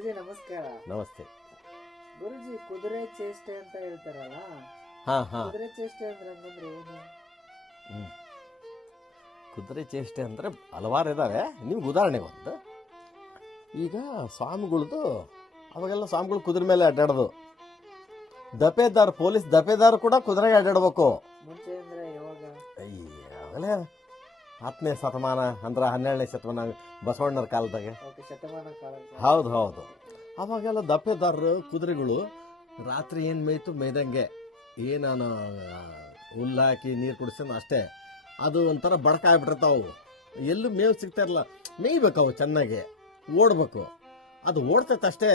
ಗುರುಜಿ ನಮಸ್ಕಾರ. ನಮಸ್ತೆ ಗುರುಜಿ, ಕುದುರೆ ಚೇಷ್ಟೆ ಅಂತ ಹೇಳ್ತಾರಲ್ಲ, ಕುದುರೆ ಚೇಷ್ಟೆ ಅಂದ್ರೆ ಏನು? ಕುದುರೆ ಚೇಷ್ಟೆ ಅಂದ್ರೆ ಹಲವಾರು ಇದಾವೆ. ನಿಮ್ಗೆ ಉದಾಹರಣೆ ಒಂದು, ಈಗ ಸ್ವಾಮಿಗಳದು ಅವಾಗೆಲ್ಲ ಸ್ವಾಮಿಗಳು ಕುದುರೆ ಮೇಲೆ ಅಡ್ಡಾಡೋದು. ದಪೇದಾರ್, ಪೊಲೀಸ್ ದಪೇದಾರ್ ಕೂಡ ಕುದುರೆಗೆ ಅಡ್ಡಾಡ್ಬೇಕು. ಮುಂಚೆ ಅಂದ್ರೆ ಯಾವಾಗ? ಅವಾಗಲೇ 10ನೇ ಶತಮಾನ ಅಂದ್ರೆ 12ನೇ ಶತಮಾನ, ಬಸವಣ್ಣರ ಕಾಲದಾಗೆ. ಹೌದು ಹೌದು. ಅವಾಗೆಲ್ಲ ದಪೇದಾರರು ಕುದುರೆಗಳು ರಾತ್ರಿ ಏನು ಮೇಯ್ತು ಮೇಯ್ದಂಗೆ, ಏನಾನು ಹುಲ್ಲು ಹಾಕಿ ನೀರು ಕುಡಿಸೋದು ಅಷ್ಟೇ. ಅದು ಒಂಥರ ಬಡಕ ಆಗ್ಬಿಟ್ಟಿರ್ತಾವು, ಎಲ್ಲೂ ಮೇವು ಸಿಗ್ತಾ ಇರಲ್ಲ. ಮೇಯ್ಬೇಕು ಅವು ಚೆನ್ನಾಗಿ, ಓಡ್ಬೇಕು. ಅದು ಓಡ್ತೈತೆ ಅಷ್ಟೇ,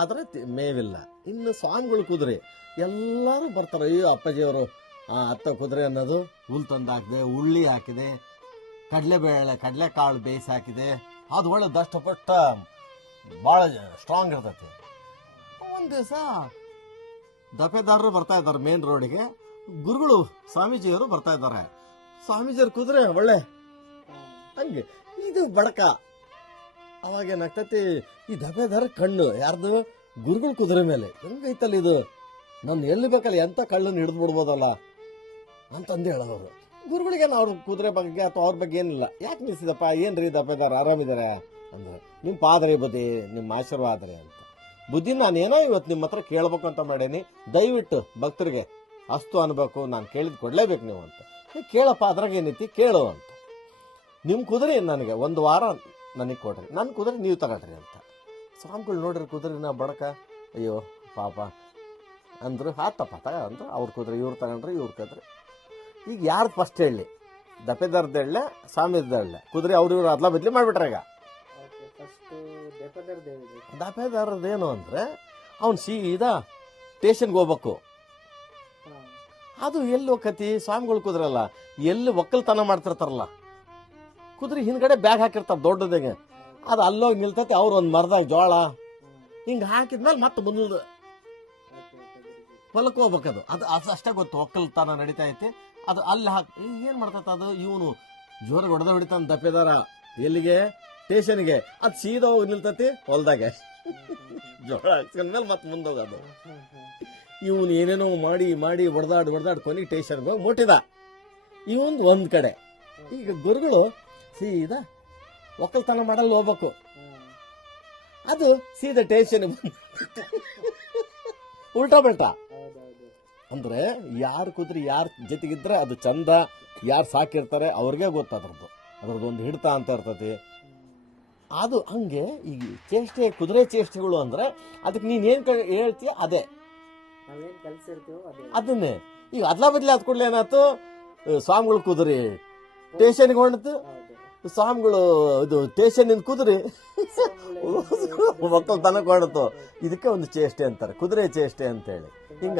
ಆದರೆ ಮೇವಿಲ್ಲ. ಇನ್ನು ಸ್ವಾಮಿಗಳು ಕುದುರೆ ಎಲ್ಲರೂ ಬರ್ತಾರೆ. ಅಯ್ಯೋ ಅಪ್ಪಾಜಿಯವರು ಅತ್ತ ಕುದುರೆ ಅನ್ನೋದು ಹುಲ್ ತಂದು ಹಾಕಿದೆ, ಉಳ್ಳಿ ಹಾಕಿದೆ, ಕಡಲೆಕಾಳು ಬೇಯಿಸಿ ಹಾಕಿದೆ. ಅದು ಒಳ್ಳೆ ದಷ್ಟಪಟ್ಟ ಭಾಳ ಸ್ಟ್ರಾಂಗ್ ಇರ್ತೈತಿ. ಒಂದು ದಿವಸ ದಪೇದಾರರು ಬರ್ತಾ ಇದ್ದಾರೆ ಮೇನ್ ರೋಡಿಗೆ, ಗುರುಗಳು ಸ್ವಾಮೀಜಿಯವರು ಬರ್ತಾ ಇದ್ದಾರೆ. ಸ್ವಾಮೀಜಿಯವ್ರ ಕುದುರೆ ಒಳ್ಳೆ ಹಂಗೆ, ಇದು ಬಡಕ. ಅವಾಗ ಏನಾಗ್ತತಿ, ಈ ದಪೇದಾರ ಕಣ್ಣು ಯಾರ್ದು, ಗುರುಗಳ ಕುದುರೆ ಮೇಲೆ ಹೆಂಗೈತಲ್ಲ ಇದು, ನಾನು ಎಲ್ಲಿ ಬೇಕಲ್ಲ ಎಂಥ ಕಳ್ಳನ್ನು ಹಿಡಿದು ಬಿಡ್ಬೋದಲ್ಲ ಅಂತಂದು ಹೇಳೋರು. ಗುರುಗಳಿಗೆ ಅವ್ರ ಕುದುರೆ ಬಗ್ಗೆ ಅಥವಾ ಅವ್ರ ಬಗ್ಗೆ ಏನಿಲ್ಲ. ಯಾಕೆ ನಿಲ್ಸಿದಪ್ಪ, ಏನ್ರಿ ದಪೇದಾರ ಆರಾಮಿದ್ದಾರೆ ಅಂದ್ರೆ, ನಿಮ್ಮ ಪಾದರಿ ಬುದ್ಧಿ, ನಿಮ್ಮ ಆಶೀರ್ವಾದ ಅಂತ ಬುದ್ಧಿ ನಾನೇನೋ ಇವತ್ತು ನಿಮ್ಮ ಹತ್ರ ಕೇಳ್ಬೇಕು ಅಂತ ಮಾಡೀನಿ. ದಯವಿಟ್ಟು ಭಕ್ತರಿಗೆ ಅಸ್ತು ಅನ್ಬೇಕು, ನಾನು ಕೇಳಿದ್ ಕೊಡ್ಲೇಬೇಕು ನೀವು ಅಂತ. ಕೇಳಪ್ಪ, ಅದ್ರಾಗ ಏನೈತಿ ಕೇಳು ಅಂತ. ನಿಮ್ಮ ಕುದುರೆ ನನಗೆ 1 ವಾರ ನನಗೆ ಕೊಡ್ರಿ, ನನ್ನ ಕುದುರೆ ನೀವು ತಗೊಳ್ರಿ ಅಂತ. ಸ್ವಾಮಿಗಳು ನೋಡ್ರಿ ಕುದುರೆನ ಬಡಕ, ಅಯ್ಯೋ ಪಾಪ ಅಂದರು. ಆತಪ್ಪ ತಗ ಅಂದ್ರು. ಅವ್ರ ಕುದುರೆ ಇವ್ರು ತಗೊಂಡ್ರಿ, ಇವ್ರು ಕದ್ರಿ. ಈಗ ಯಾರ್ದು ಫಸ್ಟ್ ಹೇಳಿ, ದಪೇದಾರ್ದು ಹೇಳಲೆ ಸ್ವಾಮಿದು ಹೇಳಲೆ? ಕುದುರೆ ಅವ್ರಿವ್ರು ಅದ್ಲ ಬದ್ಲಿ ಮಾಡಿಬಿಟ್ರೆ. ಈಗ ದಪೇದಾರದೇನು ಅಂದರೆ, ಅವ್ನು ಸೀದಾ ಸ್ಟೇಷನ್ಗೆ ಹೋಗ್ಬೇಕು. ಅದು ಎಲ್ಲಿ ಹೋಗತಿ, ಸ್ವಾಮಿಗಳು ಕುದುರೆ ಅಲ್ಲ, ಎಲ್ಲಿ ಒಕ್ಕಲ್ತನ ಮಾಡ್ತಿರ್ತಾರಲ್ಲ, ಕುದುರೆ ಹಿಂದ್ಗಡೆ ಬ್ಯಾಗ್ ಹಾಕಿರ್ತಾರೆ ದೊಡ್ಡದಾಗೆ. ಅದು ಅಲ್ಲೋಗಿ ನಿಲ್ತೈತಿ. ಅವ್ರು ಒಂದು ಮರದಾಗ ಜೋಳ ಹಿಂಗೆ ಹಾಕಿದ್ಮೇಲೆ ಮತ್ತೆ ಮುಂದೆ ಹೊಲಕ್ಕೆ ಹೋಗ್ಬೇಕದು. ಅದು ಅಷ್ಟೇ ಗೊತ್ತು, ಒಕ್ಕಲ್ತನ ನಡೀತಾ ಐತಿ. ಅದು ಅಲ್ಲಿ ಹಾಕಿ ಏನು ಮಾಡ್ತೈತೆ, ಅದು ಇವನು ಜೋರಾಗಿ ಹೊಡೆದ ಹೊಡಿತಾನೆ ದಪೇದಾರ. ಎಲ್ಲಿಗೆ? ಸ್ಟೇಷನ್ಗೆ. ಅದು ಸೀದಾ ಹೋಗಿ ನಿಲ್ತತಿ ಹೊಲ್ದಾಗೆ, ಜೋಳ ಹಾಕ್ಸ್ಕೊಂಡ್ಮೇಲೆ ಮತ್ತೆ ಮುಂದೆ ಹೋಗೋದು. ಇವನು ಏನೇನೋ ಮಾಡಿ ಹೊಡೆದಾಡ್ ಕೊನೆಗೆ ಸ್ಟೇಷನ್ಗೆ ಹೋಗಿ ಮುಟ್ಟಿದ. ಇವನ್ ಒಂದು ಕಡೆ. ಈಗ ಗುರುಗಳು ಸೀದಾ ಒಕ್ಕಲ್ತನ ಮಾಡಲ್ಲ ಹೋಗ್ಬೇಕು, ಅದು ಸೀದಾ ಸ್ಟೇಷನ್ ಉಲ್ಟಾ ಬೆಲ್ಟಾ. ಅಂದ್ರೆ ಯಾರು ಕುದುರೆ ಯಾರ ಜೊತೆಗಿದ್ರೆ ಅದು ಚಂದ, ಯಾರು ಸಾಕಿರ್ತಾರೆ ಅವ್ರಿಗೆ ಗೊತ್ತಾದ್ರದ್ದು, ಅದ್ರದ್ದೊಂದು ಹಿಡ್ತ ಅಂತ ಇರ್ತತಿ. ಅದು ಹಂಗೆ ಈಗ ಚೇಷ್ಟೆ, ಕುದುರೆ ಚೇಷ್ಟೆಗಳು ಅಂದ್ರೆ ಅದಕ್ಕೆ ನೀನೇನ್ ಹೇಳ್ತೀಯ ಅದೇ, ಅದನ್ನೇ. ಈಗ ಅದ್ಲಾ ಬದ್ಲಿ ಅದ್ ಕೂಡಲೇ ಏನಾಯ್ತು, ಸ್ವಾಮಿಗಳು ಕುದುರೆ ಸ್ಟೇಷನ್ಗೆ ಹೊಂಡ್ತು, ಸ್ವಾಮಿಗಳು ಇದು ಸ್ಟೇಷನ್ ಕುದುರೆ ಒಕ್ಕಲ್ತನಕ್ಕೆ ಹೊಡ್ತು. ಇದಕ್ಕೆ ಒಂದು ಚೇಷ್ಟೆ ಅಂತಾರೆ, ಕುದುರೆ ಚೇಷ್ಟೆ ಅಂತ ಹೇಳಿ. ಹಿಂಗ